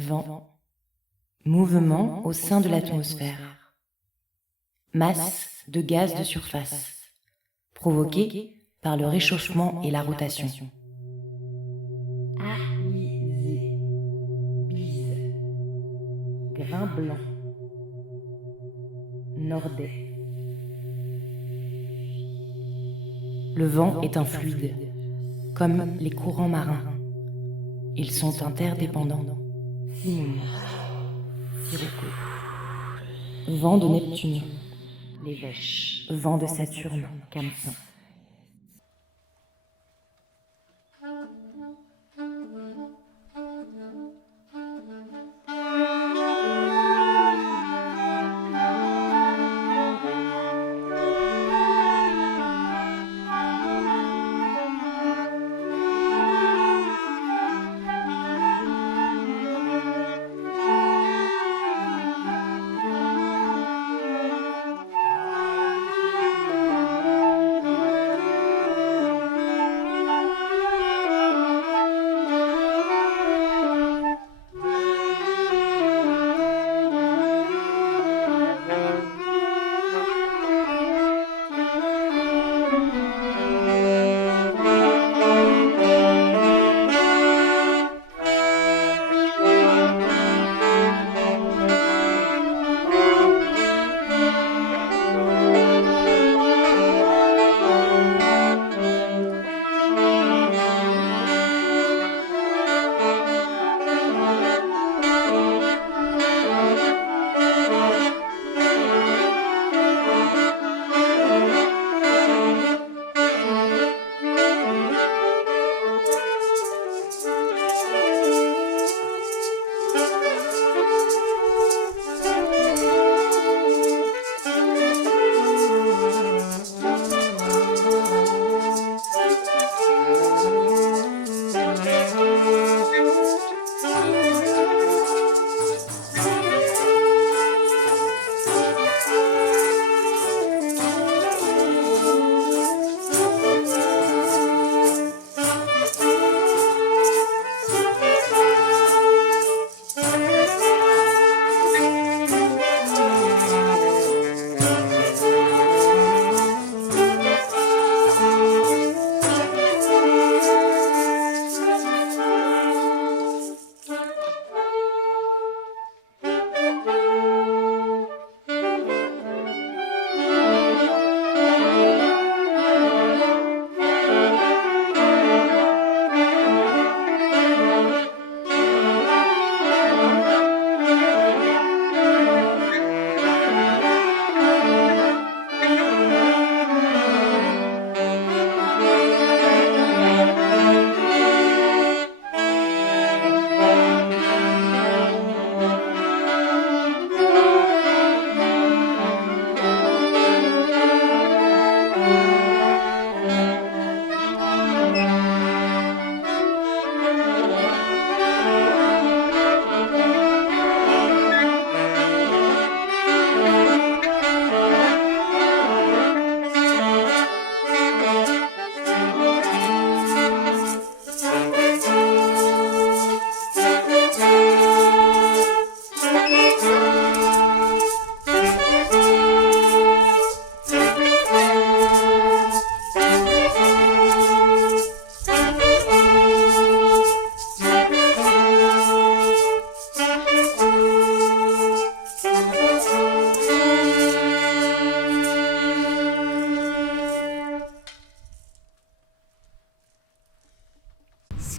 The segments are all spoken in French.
vent, mouvement au sein de l'atmosphère, masse de gaz de surface, provoquée par le réchauffement et la rotation. Alizé, bise, grain blanc, nordais. Le vent est un fluide, comme les courants marins. Ils sont interdépendants. Simoun, Sirocco. Vent de Neptune, les Vèches. Vent de Saturne, Khamsin.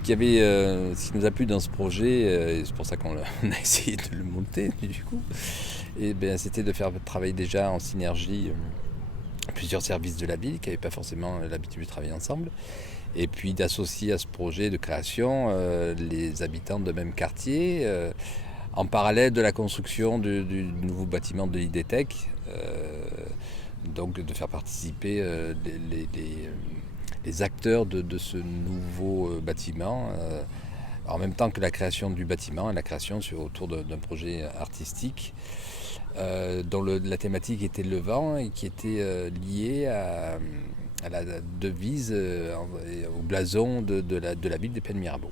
Ce qui nous a plu dans ce projet, et c'est pour ça qu'on a essayé de le monter du coup, c'était de faire travailler déjà en synergie plusieurs services de la ville qui n'avaient pas forcément l'habitude de travailler ensemble, et puis d'associer à ce projet de création les habitants de même quartier, en parallèle de la construction du nouveau bâtiment de l'IDTech, donc de faire participer les acteurs de ce nouveau bâtiment, en même temps que la création du bâtiment et la création autour d'un projet artistique dont la thématique était le vent et qui était liée à la devise, au blason de la ville des Plaines Mirabeau.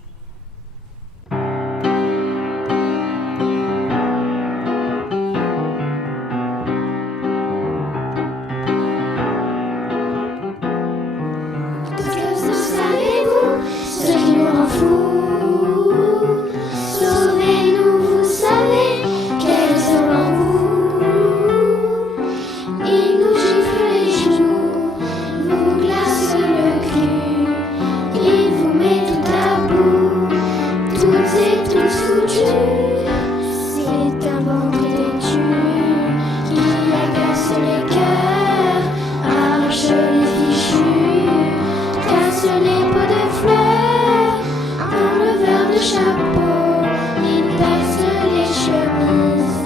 le chapeau, il teste les chemises,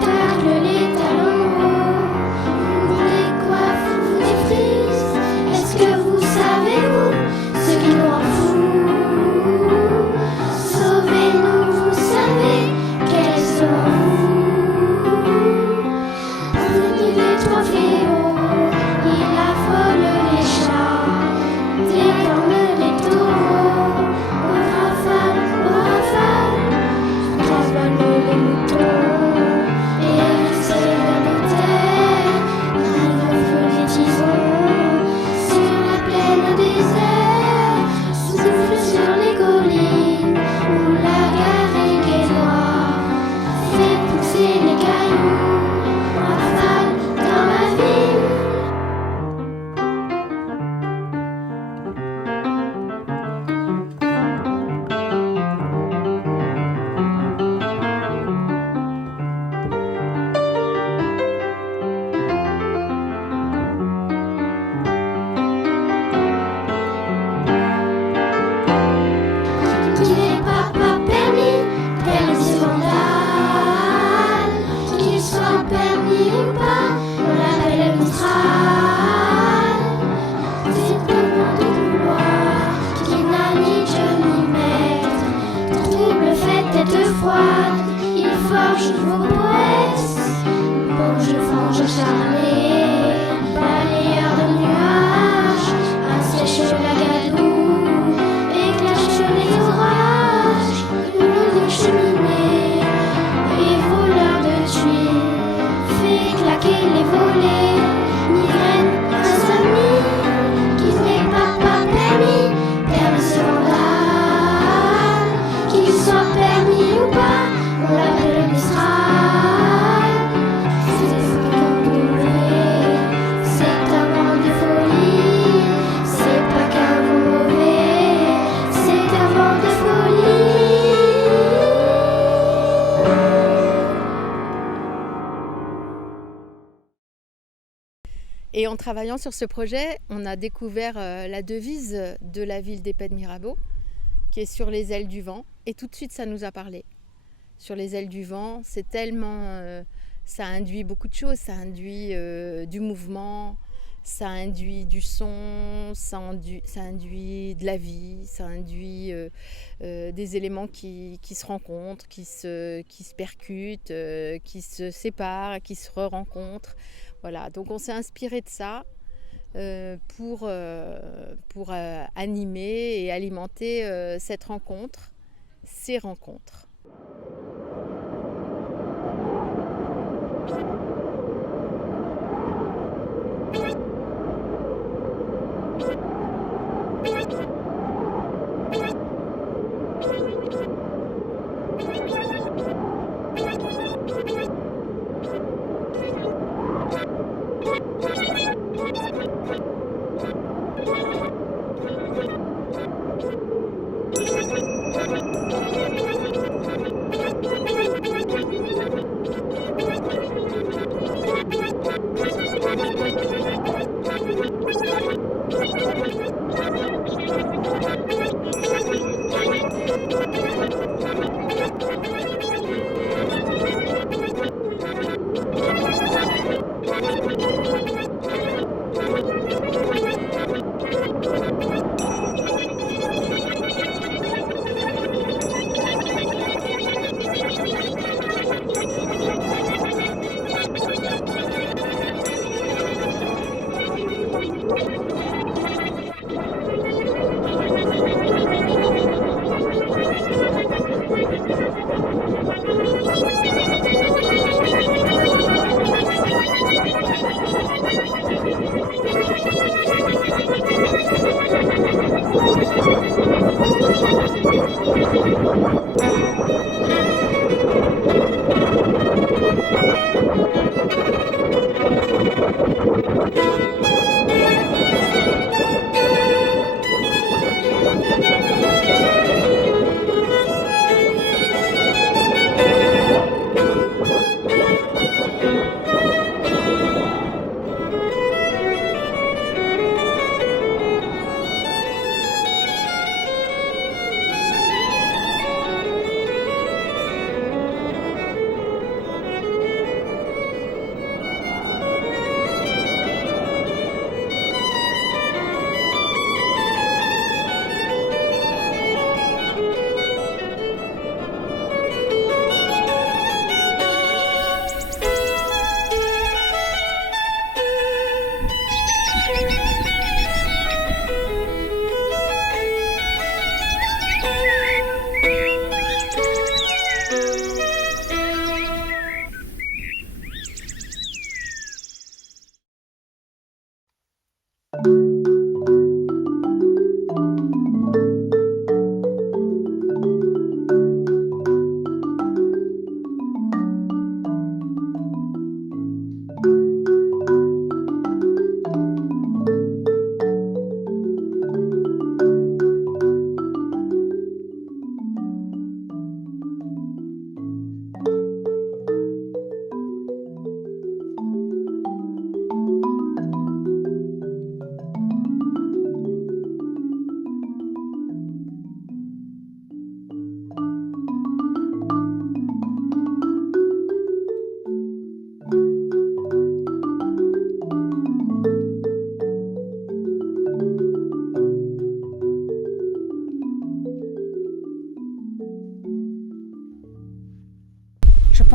tacle les talons hauts, vous les coiffes, vous les frises. Est-ce que vous savez, vous, ce qui nous rend fous? Sauvez-nous, vous savez, quels sont vous? Denis les trois fléaux, il affole les chats, décorne les taureaux, au rafale, transvole les moutons, et glisse vers nos terres, il offre les tisons, sur la plaine désert, souffle sur les collines, où la garrigue est noire, fait pousser les cailloux, rafale dans la ville. Qui n'est pas permis, permis vandale, qu'il soit permis ou pas, on l'appelle Mistral. C'est un vent de couloir qui n'a ni Dieu ni maître, trouble fait tête froide, il forge vos prouesses, Bourge frange acharné, balayeur de nuages, assèche la gadoue, éclache les orages, brûle de cheminée, et voleur de tuiles, fait claquer les volets, migraine, insomnie, qui n'est pas permis, permis vandale, qu'il soit permis ou pas, on l'appelle Mistral. C'est un vent de blé, c'est un vent de folie, c'est pas qu'un vent mauvais, c'est un vent de folie. Et en travaillant sur ce projet, on a découvert la devise de la ville d'Épée de Mirabeau, qui est sur les ailes du vent. Et tout de suite, ça nous a parlé. Sur les ailes du vent, c'est tellement... ça induit beaucoup de choses. Ça induit du mouvement, ça induit du son, ça induit de la vie, ça induit des éléments qui se rencontrent, qui se percutent, qui se séparent, qui se re-rencontrent. Voilà, donc on s'est inspiré de ça pour animer et alimenter cette rencontre, ces rencontres.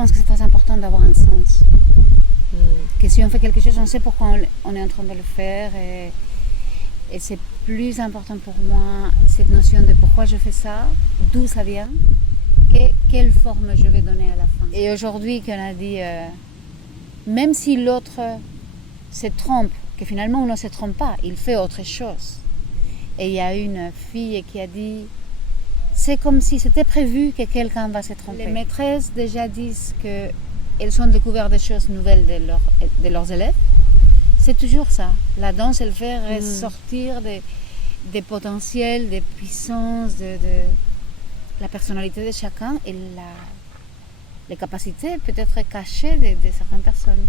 pense que c'est très important d'avoir un sens. Que si on fait quelque chose, on sait pourquoi on est en train de le faire. Et c'est plus important pour moi cette notion de pourquoi je fais ça, d'où ça vient, quelle forme je vais donner à la fin. Et aujourd'hui, qu'on a dit, même si l'autre se trompe, que finalement on ne se trompe pas, il fait autre chose. Et il y a une fille qui a dit, c'est comme si c'était prévu que quelqu'un va se tromper. Les maîtresses déjà disent qu'elles ont découvert des choses nouvelles de leurs élèves. C'est toujours ça. La danse, elle fait ressortir des potentiels, des puissances, de la personnalité de chacun et les capacités peut-être cachées de certaines personnes.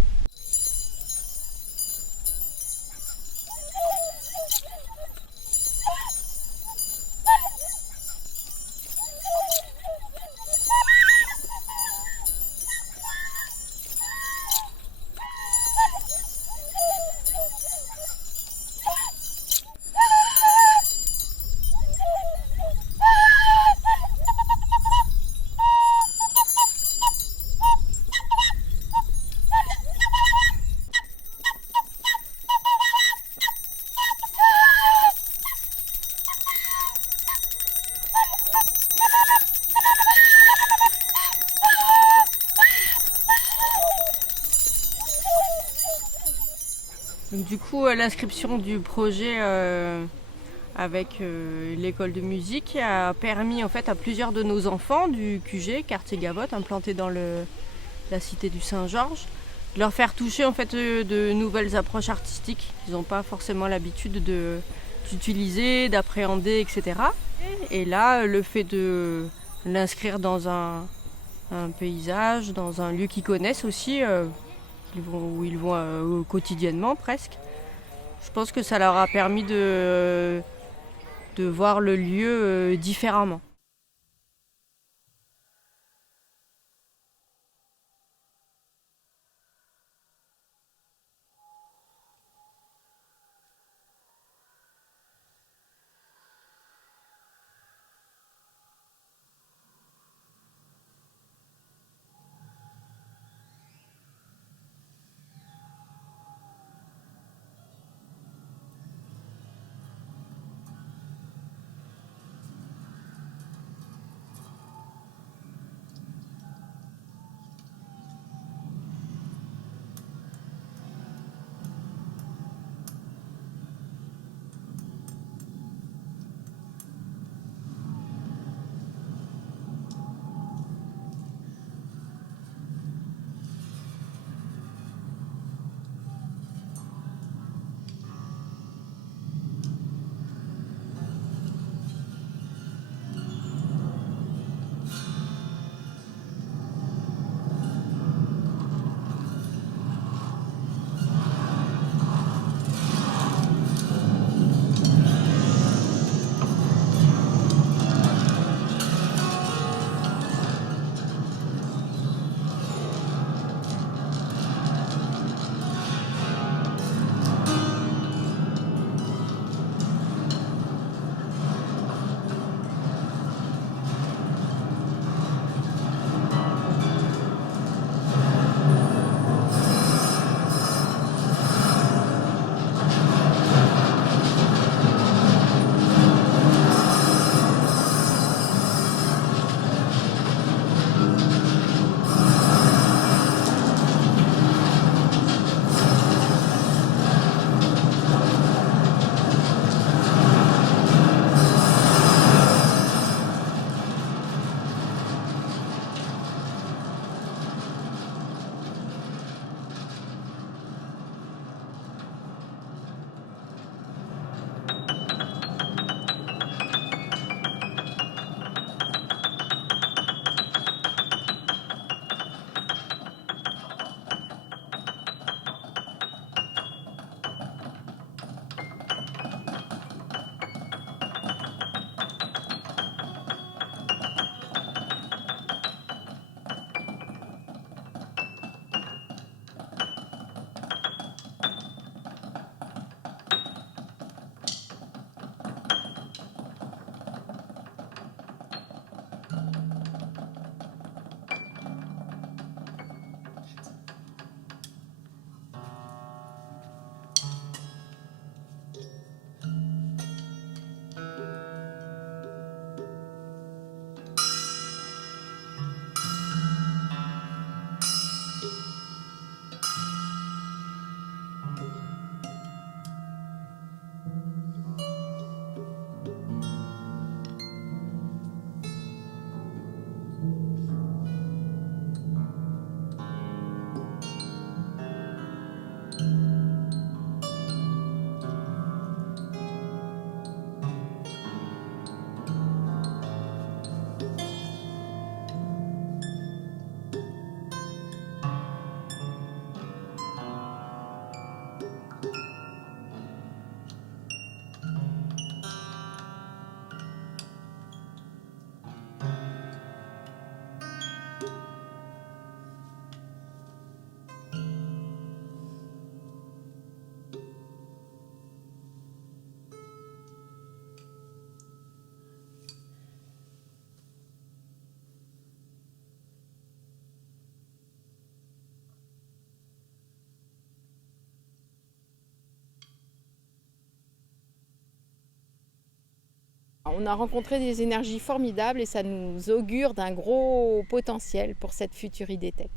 Donc, du coup, l'inscription du projet avec l'école de musique a permis en fait à plusieurs de nos enfants du QG, quartier Gavotte, implanté dans la cité du Saint-Georges, de leur faire toucher en fait de nouvelles approches artistiques qu'ils n'ont pas forcément l'habitude d'utiliser, d'appréhender, etc. Et là, le fait de l'inscrire dans un paysage, dans un lieu qu'ils connaissent aussi, où ils vont quotidiennement presque. Je pense que ça leur a permis de voir le lieu différemment. on a rencontré des énergies formidables et ça nous augure d'un gros potentiel pour cette future IDTech.